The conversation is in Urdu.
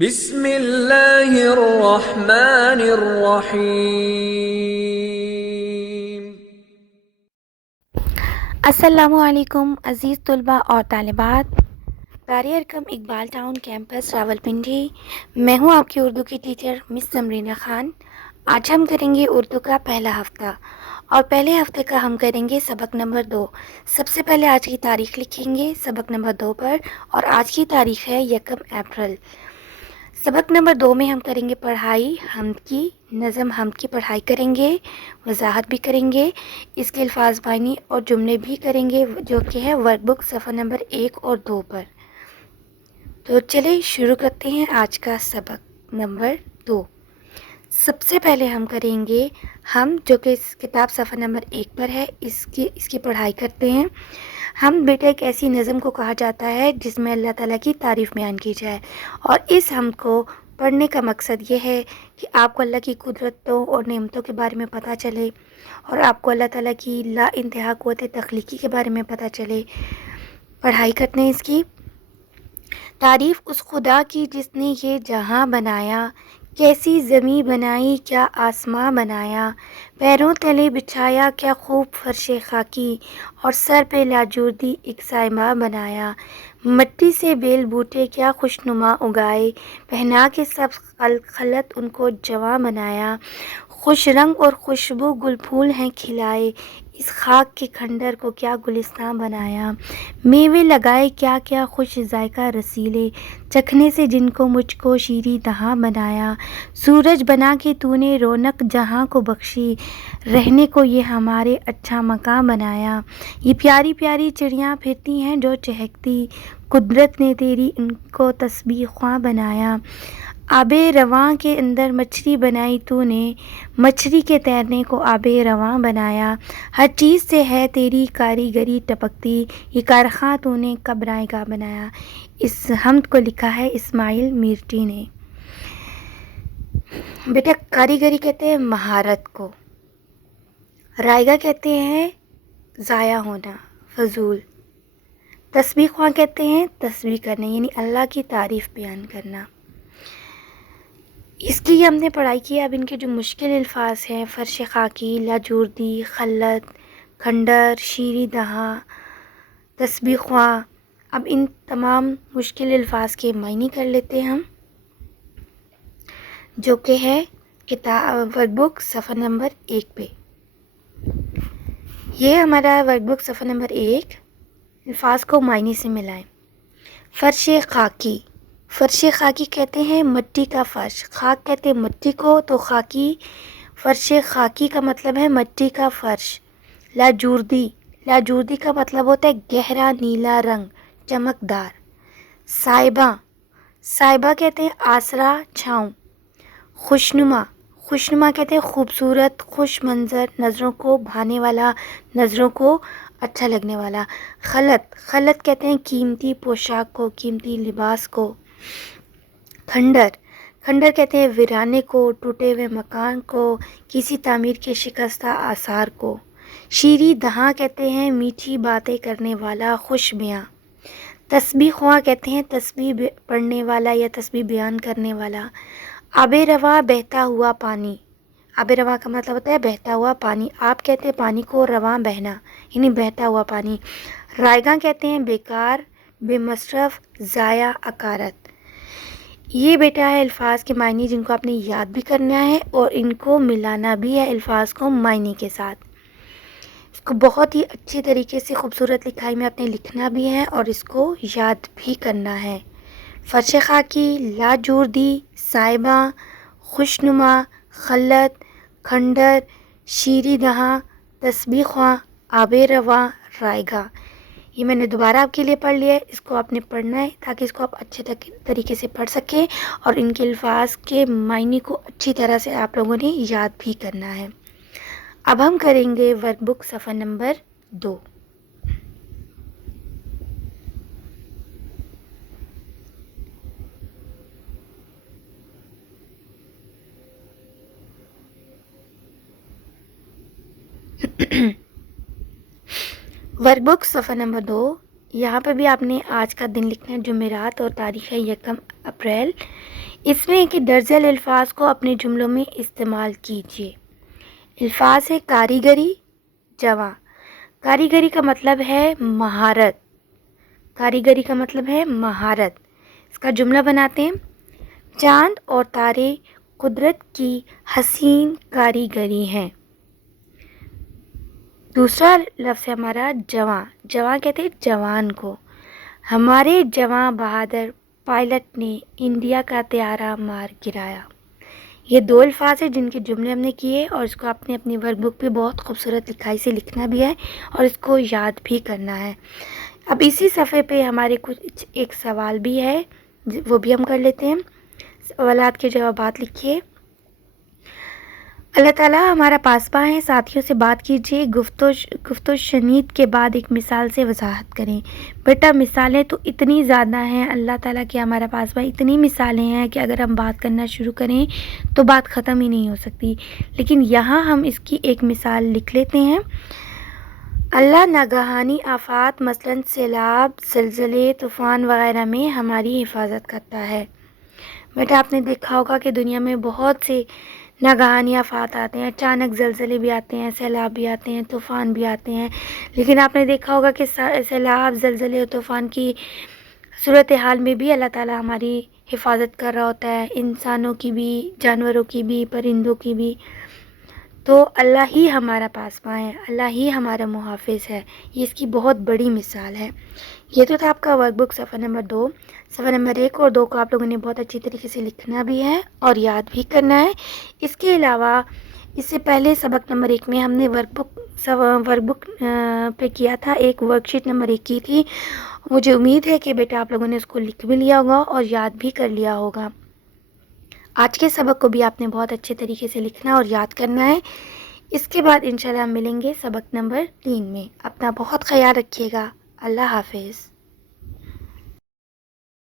بسم اللہ الرحمن الرحیم۔ السلام علیکم عزیز طلباء اور طالبات، دار ارقم اقبال ٹاؤن کیمپس راولپنڈی۔ میں ہوں آپ کی اردو کی ٹیچر مس سمرینہ خان۔ آج ہم کریں گے اردو کا پہلا ہفتہ، اور پہلے ہفتے کا ہم کریں گے سبق نمبر 2۔ سب سے پہلے آج کی تاریخ لکھیں گے سبق نمبر 2 پر، اور آج کی تاریخ ہے 1 اپریل۔ سبق نمبر 2 میں ہم کریں گے پڑھائی حمد کی، نظم حمد کی پڑھائی کریں گے، وضاحت بھی کریں گے، اس کے الفاظ معنی اور جملے بھی کریں گے، جو کہ ہے ورک بک صفحہ نمبر 1 اور 2 پر۔ تو چلیں شروع کرتے ہیں آج کا سبق نمبر 2۔ سب سے پہلے ہم کریں گے ہم، جو کہ اس کتاب صفحہ نمبر 1 پر ہے، اس کی پڑھائی کرتے ہیں۔ ہم بیٹا ایک ایسی نظم کو کہا جاتا ہے جس میں اللہ تعالیٰ کی تعریف بیان کی جائے، اور اس ہم کو پڑھنے کا مقصد یہ ہے کہ آپ کو اللہ کی قدرتوں اور نعمتوں کے بارے میں پتہ چلے، اور آپ کو اللہ تعالیٰ کی لا انتہا قوت تخلیقی کے بارے میں پتہ چلے۔ پڑھائی کرتے ہیں اس کی۔ تعریف اس خدا کی جس نے یہ جہاں بنایا، کیسی زمیں بنائی کیا آسماں بنایا، پیروں تلے بچھایا کیا خوب فرش خاکی، اور سر پہ لاجوردی ایک سائمہ بنایا، مٹی سے بیل بوٹے کیا خوشنما اگائے، پہنا کے سب خلط ان کو جواں بنایا، خوش رنگ اور خوشبو گل پھول ہیں کھلائے، اس خاک کے کھنڈر کو کیا گلستان بنایا، میوے لگائے کیا کیا خوش ذائقہ رسیلے، چکھنے سے جن کو مجھ کو شیریں دہاں بنایا، سورج بنا کے تو نے رونق جہاں کو بخشی، رہنے کو یہ ہمارے اچھا مکان بنایا، یہ پیاری پیاری چڑیاں پھرتی ہیں جو چہکتی، قدرت نے تیری ان کو تسبیح خواں بنایا، آب رواں کے اندر مچھلی بنائی تو نے، مچھلی کے تیرنے کو آب رواں بنایا، ہر چیز سے ہے تیری کاریگری ٹپکتی، یہ کارخاں تو نے کب رائیگاں بنایا۔ اس حمد کو لکھا ہے اسماعیل میرٹی نے۔ بیٹا کاریگری کہتے ہیں مہارت کو، رائیگاں کہتے ہیں ضائع ہونا، فضول، تسبیح خواں کہتے ہیں تسبیح کرنا، یعنی اللہ کی تعریف بیان کرنا۔ اس کی ہم نے پڑھائی کی۔ اب ان کے جو مشکل الفاظ ہیں، فرش خاکی، لاجوردی، خلط، کھنڈر، شیریں دہاں، تسبیح خواں، اب ان تمام مشکل الفاظ کے معنی کر لیتے ہیں ہم، جو کہ ہے کتاب ورک بک صفحہ نمبر 1 پہ۔ یہ ہمارا ورک بک صفحہ نمبر 1، الفاظ کو معنی سے ملائیں۔ فرش خاکی، فرش خاکی کہتے ہیں مٹی کا فرش، خاک کہتے ہیں مٹی کو، تو خاکی، فرش خاکی کا مطلب ہے مٹی کا فرش۔ لاجوردی، لاجوردی کا مطلب ہوتا ہے گہرا نیلا رنگ، چمکدار۔ سائبہ، سائبہ کہتے ہیں آسرا، چھاؤں۔ خوشنما، خوشنما کہتے ہیں خوبصورت، خوش منظر، نظروں کو بھانے والا، نظروں کو اچھا لگنے والا۔ خلط، خلط کہتے ہیں قیمتی پوشاک کو، قیمتی لباس کو۔ کھنڈر، کھنڈر کہتے ہیں ویرانے کو، ٹوٹے ہوئے مکان کو، کسی تعمیر کے شکستہ آثار کو۔ شیریں دہاں کہتے ہیں میٹھی باتیں کرنے والا، خوش بیاں۔ تسبیح خواں کہتے ہیں تسبیح پڑھنے والا یا تسبیح بیان کرنے والا۔ آب رواں، بہتا ہوا پانی، آب رواں کا مطلب ہوتا ہے بہتا ہوا پانی، آپ کہتے ہیں پانی کو رواں بہنا، یعنی بہتا ہوا پانی۔ رائیگاں کہتے ہیں بیکار، بے مصرف، ضائع، اکارت۔ یہ بیٹا ہے الفاظ کے معنی جن کو آپ نے یاد بھی کرنا ہے اور ان کو ملانا بھی ہے الفاظ کو معنی کے ساتھ۔ اس کو بہت ہی اچھی طریقے سے خوبصورت لکھائی میں آپ نے لکھنا بھی ہے اور اس کو یاد بھی کرنا ہے۔ فرش خاکی، لاجوردی، سائبہ، خوشنما، خلط، کھنڈر، شیریں دہاں، تسبیح خواں، آب رواں، رائیگاں۔ یہ میں نے دوبارہ آپ کے لیے پڑھ لیا ہے، اس کو آپ نے پڑھنا ہے تاکہ اس کو آپ اچھے طریقے سے پڑھ سکیں، اور ان کے الفاظ کے معنی کو اچھی طرح سے آپ لوگوں نے یاد بھی کرنا ہے۔ اب ہم کریں گے ورک بک صفحہ نمبر 2۔ ورک بک صفحہ نمبر 2، یہاں پہ بھی آپ نے آج کا دن لکھنا ہے، جمعرات، اور تاریخ ہے 1 اپریل۔ اس میں کہ درجل الفاظ کو اپنے جملوں میں استعمال کیجیے۔ الفاظ ہے کاریگری، جواں۔ کاریگری کا مطلب ہے مہارت، کاریگری کا مطلب ہے مہارت۔ اس کا جملہ بناتے ہیں، چاند اور تارے قدرت کی حسین کاریگری ہیں۔ دوسرا لفظ ہے ہمارا جواں، جواں کہتے ہیں جوان کو۔ ہمارے جواں بہادر پائلٹ نے انڈیا کا طیارہ مار گرایا۔ یہ دو الفاظ ہیں جن کے جملے ہم نے کیے، اور اس کو آپ نے اپنی ورک بک پہ بہت خوبصورت لکھائی سے لکھنا بھی ہے اور اس کو یاد بھی کرنا ہے۔ اب اسی صفحے پہ ہمارے کچھ ایک سوال بھی ہے، وہ بھی ہم کر لیتے ہیں۔ سوالات کے جوابات لکھیے۔ اللہ تعالیٰ ہمارا پاسباں ہے، ساتھیوں سے بات کیجیے، گفت و شنید کے بعد ایک مثال سے وضاحت کریں۔ بیٹا مثالیں تو اتنی زیادہ ہیں، اللہ تعالیٰ کی ہمارا پاسباں اتنی مثالیں ہیں کہ اگر ہم بات کرنا شروع کریں تو بات ختم ہی نہیں ہو سکتی، لیکن یہاں ہم اس کی ایک مثال لکھ لیتے ہیں۔ اللہ ناگہانی آفات مثلاً سیلاب، زلزلے، طوفان وغیرہ میں ہماری حفاظت کرتا ہے۔ بیٹا آپ نے دیکھا ہوگا کہ دنیا میں بہت سے ناگہانی آفات آتے ہیں، اچانک زلزلے بھی آتے ہیں، سیلاب بھی آتے ہیں، طوفان بھی آتے ہیں، لیکن آپ نے دیکھا ہوگا کہ سیلاب، زلزلے اور طوفان کی صورتحال میں بھی اللہ تعالیٰ ہماری حفاظت کر رہا ہوتا ہے، انسانوں کی بھی، جانوروں کی بھی، پرندوں کی بھی۔ تو اللہ ہی ہمارا پاسباں ہے، اللہ ہی ہمارا محافظ ہے، یہ اس کی بہت بڑی مثال ہے۔ یہ تو تھا آپ کا ورک بک صفحہ نمبر 2۔ صفحہ نمبر 1 اور 2 کو آپ لوگوں نے بہت اچھی طریقے سے لکھنا بھی ہے اور یاد بھی کرنا ہے۔ اس کے علاوہ اس سے پہلے سبق نمبر 1 میں ہم نے ورک بک پہ کیا تھا، ایک ورک شیٹ نمبر 1 کی تھی۔ مجھے امید ہے کہ بیٹا آپ لوگوں نے اس کو لکھ بھی لیا ہوگا اور یاد بھی کر لیا ہوگا۔ آج کے سبق کو بھی آپ نے بہت اچھے طریقے سے لکھنا اور یاد کرنا ہے۔ اس کے بعد انشاءاللہ ہم ملیں گے سبق نمبر 3 میں۔ اپنا بہت خیال رکھیے گا۔ اللہ حافظ۔